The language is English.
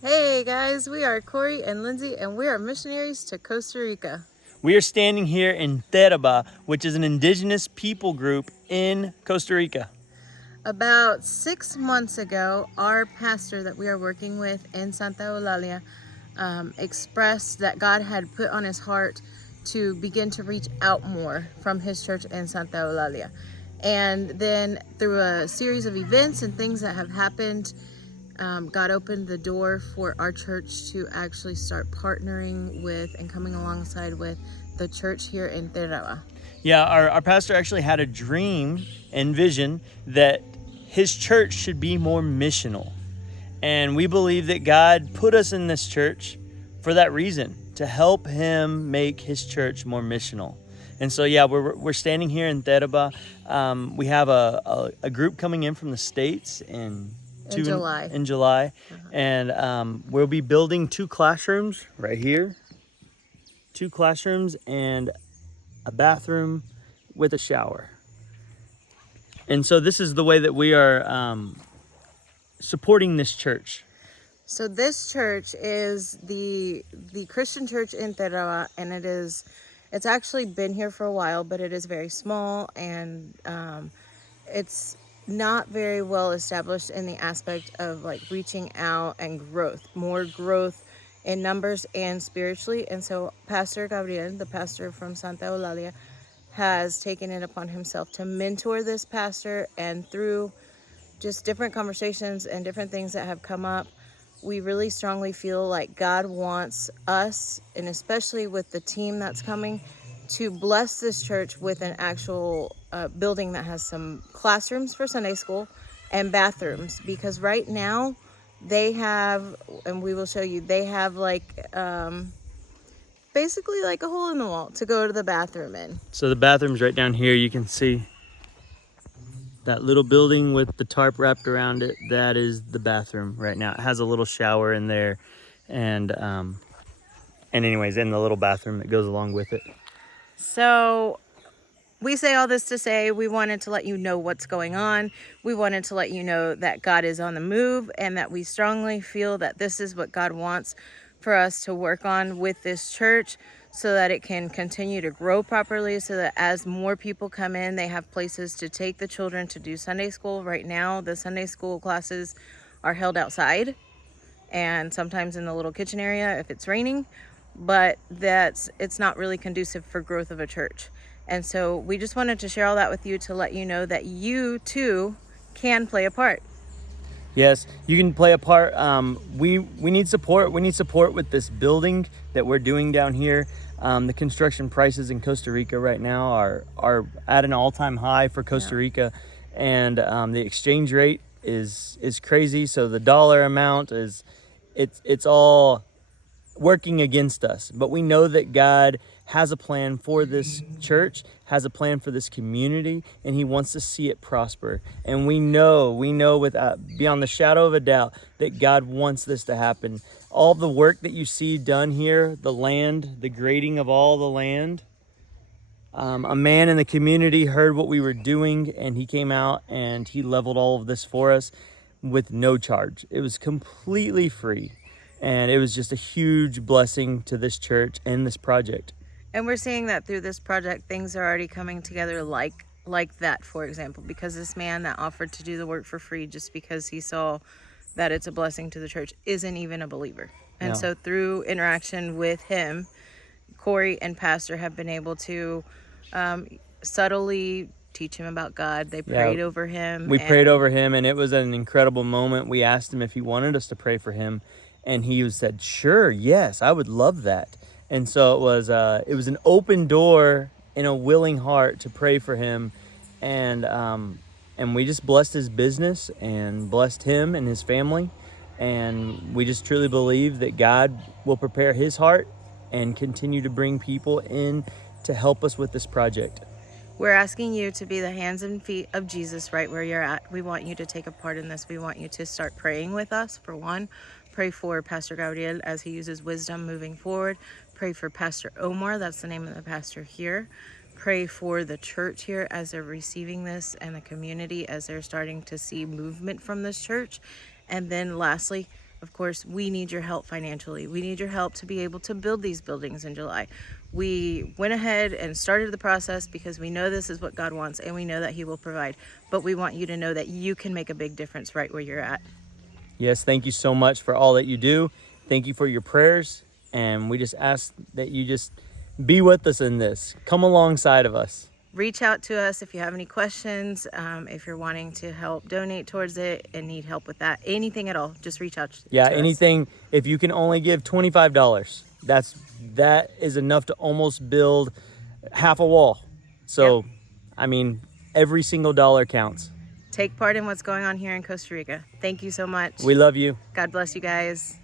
Hey guys, we are Corey and Lindsay, and we are missionaries to Costa Rica. We are standing here in Teraba, which is an indigenous people group in Costa Rica. About 6 months ago, our pastor that we are working with in Santa Eulalia expressed that God had put on his heart to begin to reach out more from his church in Santa Eulalia. And then through a series of events and things that have happened, God opened the door for our church to actually start partnering with and coming alongside with the church here in Teraba. Yeah, our pastor actually had a dream and vision that his church should be more missional. And we believe that God put us in this church for that reason, to help him make his church more missional. And so, yeah, we're standing here in Teraba. We have a group coming in from the States in July. And we'll be building 2 classrooms right here. 2 classrooms and a bathroom with a shower. And so this is the way that we are supporting this church. So this church is the Christian church in Teraba, and it's actually been here for a while, but it is very small, and it's not very well established in the aspect of like reaching out and more growth in numbers and spiritually. And so Pastor Gabriel, the pastor from Santa Eulalia, has taken it upon himself to mentor this pastor, and through just different conversations and different things that have come up, we really strongly feel like God wants us, and especially with the team that's coming, to bless this church with an actual building that has some classrooms for Sunday school and bathrooms. Because right now they have, and we will show you, they have like basically like a hole in the wall to go to the bathroom in. So the bathroom's right down here. You can see that little building with the tarp wrapped around it. That is the bathroom right now. It has a little shower in there, and anyways, in the little bathroom that goes along with it. So we say all this to say we wanted to let you know what's going on. We wanted to let you know that God is on the move, and that we strongly feel that this is what God wants for us to work on with this church, so that it can continue to grow properly, so that as more people come in, they have places to take the children to do Sunday school. Right now, the Sunday school classes are held outside and sometimes in the little kitchen area if it's raining, but it's not really conducive for growth of a church. And so we just wanted to share all that with you to let you know that you too can play a part. Yes, you can play a part. We need support. We need support with this building that we're doing down here. The construction prices in Costa Rica right now are at an all-time high for Costa Rica, and the exchange rate is crazy. So the dollar amount it's all working against us. But we know that God has a plan for this church, has a plan for this community, and he wants to see it prosper. And we know without beyond the shadow of a doubt that God wants this to happen. All the work that you see done here, the land, the grading of all the land, a man in the community heard what we were doing, and he came out and he leveled all of this for us with no charge. It was completely free. And it was just a huge blessing to this church and this project. And we're seeing that through this project, things are already coming together like that, for example, because this man that offered to do the work for free just because he saw that it's a blessing to the church isn't even a believer. And so through interaction with him, Corey and Pastor have been able to subtly teach him about God. They prayed over him. We prayed over him, and it was an incredible moment. We asked him if he wanted us to pray for him, and he said, "Sure, yes, I would love that." And so it was an open door and a willing heart to pray for him, and we just blessed his business and blessed him and his family, and we just truly believe that God will prepare his heart and continue to bring people in to help us with this project. We're asking you to be the hands and feet of Jesus right where you're at. We want you to take a part in this. We want you to start praying with us. For one, pray for Pastor Gabriel as he uses wisdom moving forward. Pray for Pastor Omar, that's the name of the pastor here. Pray for the church here as they're receiving this, and the community as they're starting to see movement from this church. And then lastly, of course, we need your help financially. We need your help to be able to build these buildings in July. We went ahead and started the process because we know this is what God wants and we know that He will provide. But we want you to know that you can make a big difference right where you're at. Yes, thank you so much for all that you do. Thank you for your prayers. And we just ask that you just be with us in this. Come alongside of us. Reach out to us if you have any questions, if you're wanting to help donate towards it and need help with that, anything at all, just reach out to us. Anything. If you can only give $25, that is enough to almost build half a wall. So, I mean, every single dollar counts. Take part in what's going on here in Costa Rica. Thank you so much. We love you. God bless you guys.